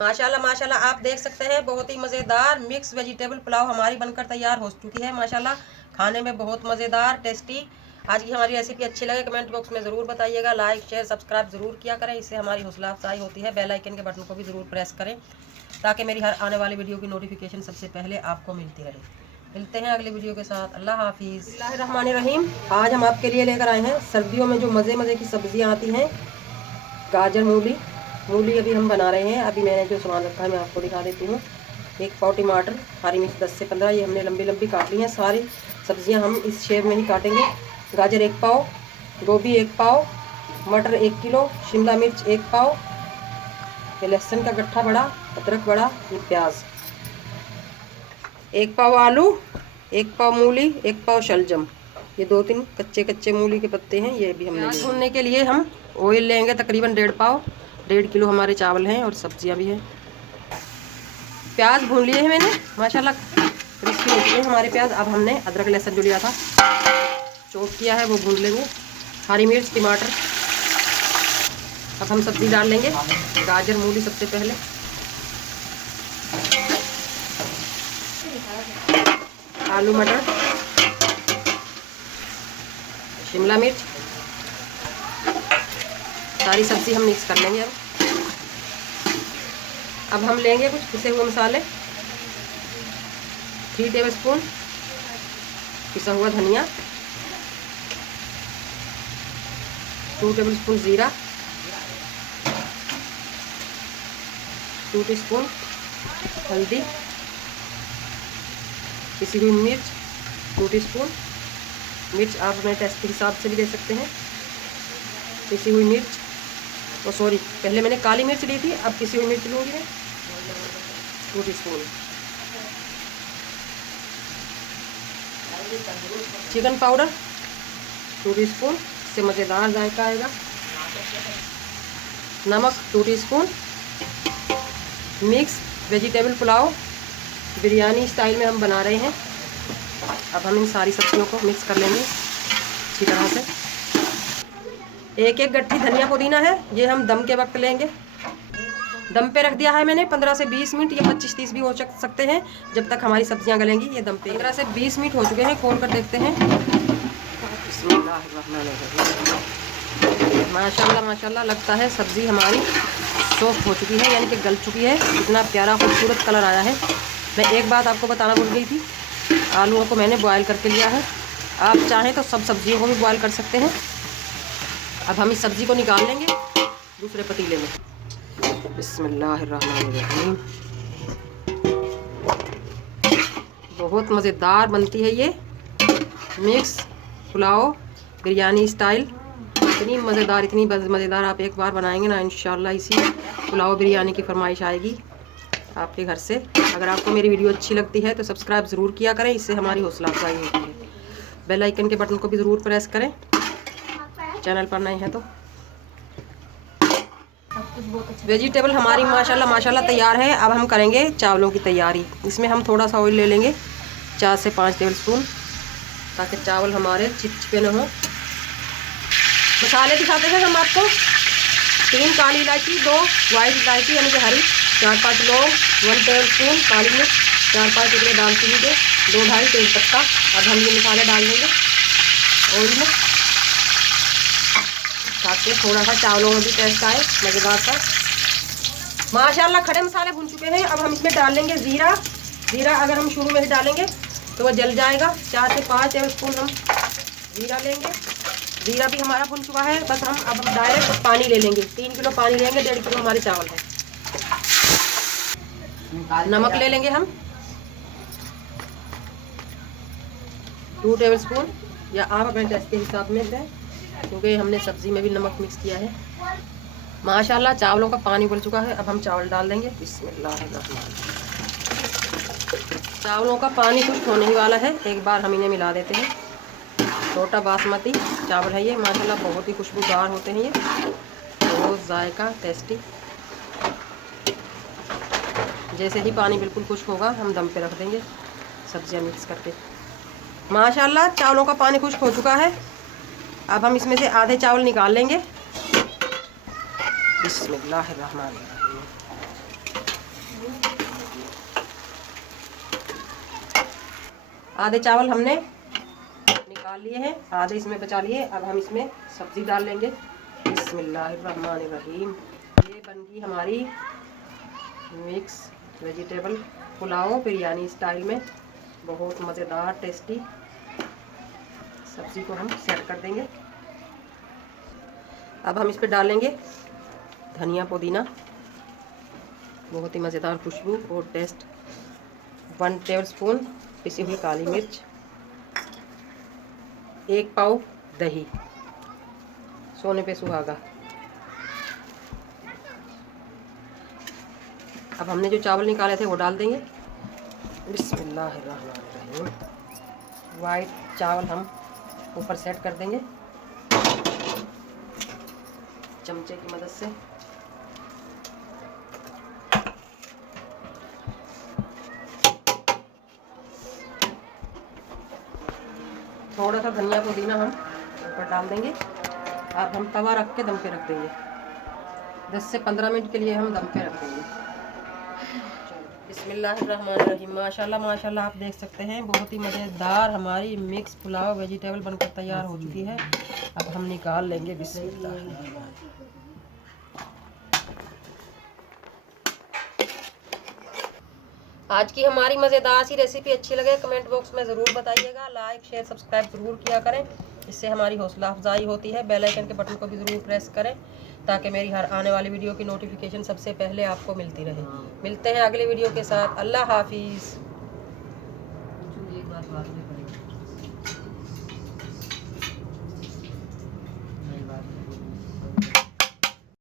माशाल्लाह माशाल्लाह आप देख सकते हैं बहुत ही मज़ेदार मिक्स वेजिटेबल पुलाव हमारी बनकर तैयार हो चुकी है। माशाल्लाह खाने में बहुत मज़ेदार टेस्टी। आज की हमारी रेसिपी अच्छी लगे कमेंट बॉक्स में ज़रूर बताइएगा। लाइक शेयर सब्सक्राइब ज़रूर किया करें, इससे हमारी हौसला अफजाई होती है। बेल आइकन के बटन को भी ज़रूर प्रेस करें ताकि मेरी हर आने वाली वीडियो की नोटिफिकेशन सबसे पहले आपको मिलती रहे। मिलते हैं अगली वीडियो के साथ। अल्लाह हाफिज़। बिस्मिल्लाहिर्रहमानिर्रहीम। आज हम आपके लिए लेकर आए हैं सर्दियों में जो मज़े मज़े की सब्जियाँ आती हैं, गाजर मूली अभी हम बना रहे हैं। अभी मैंने जो सामान रखा है मैं आपको दिखा देती हूँ। 1 पाव टमाटर, हरी मिर्च 10 से 15 ये हमने लंबी लंबी काट ली हैं। सारी सब्जियां हम इस शेप में ही काटेंगे। गाजर 1 पाव, गोभी 1 पाव, मटर 1 किलो, शिमला मिर्च 1 पाव, ये लहसुन का गट्ठा बड़ा, अदरक बड़ा, ये प्याज 1 पाव, आलू 1 पाव, मूली 1 पाव, शलजम, ये 2-3 कच्चे मूली के पत्ते हैं, ये भी हमने। भूनने के लिए हम ऑयल लेंगे तकरीबन 1.5 पाव। 1.5 किलो हमारे चावल हैं और सब्जियां भी हैं। प्याज भून लिए हैं मैंने, माशाल्लाह क्रिस्पी हो चुके हैं हमारे प्याज। अब हमने अदरक लहसुन जो लिया था चॉप किया है वो भून लेंगे। हरी मिर्च, टमाटर। अब हम सब्जी डाल लेंगे। गाजर मूली सबसे पहले, आलू मटर, शिमला मिर्च, सारी सब्जी हम मिक्स कर लेंगे। अब हम लेंगे कुछ पिसे हुए मसाले। 3 टेबलस्पून पिसा हुआ धनिया, 2 टेबलस्पून ज़ीरा, 2 टीस्पून हल्दी, पिसी हुई मिर्च 2 टीस्पून। मिर्च आप अपने टेस्ट के हिसाब से भी दे सकते हैं। पिसी हुई मिर्च, सॉरी पहले मैंने काली मिर्च ली थी, अब पिसी हुई मिर्च लूँगी मैं 2 टीस्पून। चिकन पाउडर 2 टीस्पून, इससे मज़ेदार जायका आएगा। नमक 2 teaspoon. Mix vegetable pulao biryani style में हम बना रहे हैं। अब हम इन सारी सब्जियों को मिक्स कर लेंगे अच्छी तरह से। एक गट्ठी धनिया पुदीना है, ये हम दम के वक्त लेंगे। दम पे रख दिया है मैंने 15 से 20 मिनट, या 25-30 भी हो सकते हैं जब तक हमारी सब्जियां गलेंगी। ये दम पे 15 से 20 मिनट हो चुके हैं, खोल कर देखते हैं। माशाल्लाह माशाल्लाह लगता है सब्ज़ी हमारी सॉफ्ट हो चुकी है, यानी कि गल चुकी है। इतना प्यारा खूबसूरत कलर आया है। मैं एक बात आपको बताना भूल गई थी, आलूओं को मैंने बॉयल करके लिया है। आप चाहें तो सब सब्जियों को भी बॉयल कर सकते हैं। अब हम इस सब्ज़ी को निकाल लेंगे दूसरे पतीले में। बिस्मिल्लाहिर्रहमानिर्रहीम। बहुत मज़ेदार बनती है ये मिक्स पुलाव बिरयानी स्टाइल। इतनी मज़ेदार आप एक बार बनाएंगे ना, इंशाल्लाह इसी पुलाव बिरयानी की फरमाइश आएगी आपके घर से। अगर आपको मेरी वीडियो अच्छी लगती है तो सब्सक्राइब ज़रूर किया करें, इससे हमारी हौसला अफजाई होती है। बेल आइकन के बटन को भी ज़रूर प्रेस करें चैनल पर नए हैं तो। वेजिटेबल हमारी माशाल्लाह तैयार है। अब हम करेंगे चावलों की तैयारी। इसमें हम थोड़ा सा ऑयल ले लेंगे 4 से 5 टेबलस्पून, ताकि चावल हमारे चिपचिपे न हो। मसाले दिखाते हैं हम आपको। 3 काली इलायची, 2 वाइट इलायची यानी कि हरी, 4-5 लौंग, 1 टेबलस्पून काली मिर्च, 4-5 टुकड़े दालचीनी के, 2-2.5 तेज़पत्ता। अब हम ये मसाले डाल देंगे ऑयल में, ताकि थोड़ा सा चावलों में भी टेस्ट आए मज़ेदार सा। माशाल्लाह खड़े मसाले भून चुके हैं। अब हम इसमें डाल लेंगे ज़ीरा अगर हम शुरू में ही डालेंगे तो वह जल जाएगा। 4 से 5 टेबलस्पून हम ज़ीरा लेंगे। ज़ीरा भी हमारा भुन चुका है। बस अब हम डायरेक्ट पानी ले लेंगे। 3 किलो पानी लेंगे, 1.5 किलो हमारे चावल है। नमक ले लेंगे हम 2 टेबलस्पून, या आप अपने टेस्ट के हिसाब में दें, क्योंकि हमने सब्ज़ी में भी नमक मिक्स किया है। माशाल्लाह चावलों का पानी उबल चुका है। अब हम चावल डाल देंगे। बिस्मिल्लाहिर्रहमानिर्रहीम। चावलों का पानी खुश्क होने ही वाला है, एक बार हम इन्हें मिला देते हैं। छोटा बासमती चावल है ये, माशाल्लाह बहुत ही खुशबूदार होते हैं ये, बहुत जायका टेस्टी। जैसे ही पानी बिल्कुल खुश्क होगा हम दम पे रख देंगे सब्जियां मिक्स करके। माशाल्लाह चावलों का पानी खुश्क हो चुका है। अब हम इसमें से आधे चावल निकाल लेंगे। बिस्मिल्लाहिर्रहमानिर्रहीम। आधे चावल हमने निकाल लिए हैं, आधे इसमें बचा लिए। अब हम इसमें सब्जी डाल लेंगे। बिस्मिल्लाहिर्रहमानिर्रहीम। ये बन गई हमारी mix vegetable pulao biryani style में, बहुत मज़ेदार टेस्टी। सब्जी को हम सेट कर देंगे। अब हम इस पर डालेंगे धनिया पुदीना, बहुत ही मज़ेदार खुशबू और टेस्ट। 1 टेबलस्पून पिसी हुई काली मिर्च, 1 पाव दही, सोने पे सुहागा। अब हमने जो चावल निकाले थे वो डाल देंगे। बिस्मिल्लाहिर्रहमानिर्रहीम। वाइट चावल हम ऊपर सेट कर देंगे चमचे की मदद से। थोड़ा सा धनिया पुदीना हम ऊपर डाल देंगे। अब हम तवा रख के दम पे रख देंगे। 10 से 15 मिनट के लिए हम दम पे रख देंगे। बिस्मिल्लाहिर्रहमानिर्रहीम। माशाल्लाह माशाल्लाह, आप देख सकते हैं बहुत ही मज़ेदार हमारी मिक्स पुलाव वेजिटेबल बनकर तैयार हो चुकी है। अब हम निकाल लेंगे। बिस्मिल्लाह। आज की हमारी मज़ेदार सी रेसिपी अच्छी लगे कमेंट बॉक्स में ज़रूर बताइएगा। लाइक शेयर सब्सक्राइब ज़रूर किया करें, इससे हमारी हौसला अफजाई होती है। बेल आइकन के बटन को भी ज़रूर प्रेस करें ताकि मेरी हर आने वाली वीडियो की नोटिफिकेशन सबसे पहले आपको मिलती रहे। मिलते हैं अगली वीडियो के साथ। अल्लाह हाफिज़।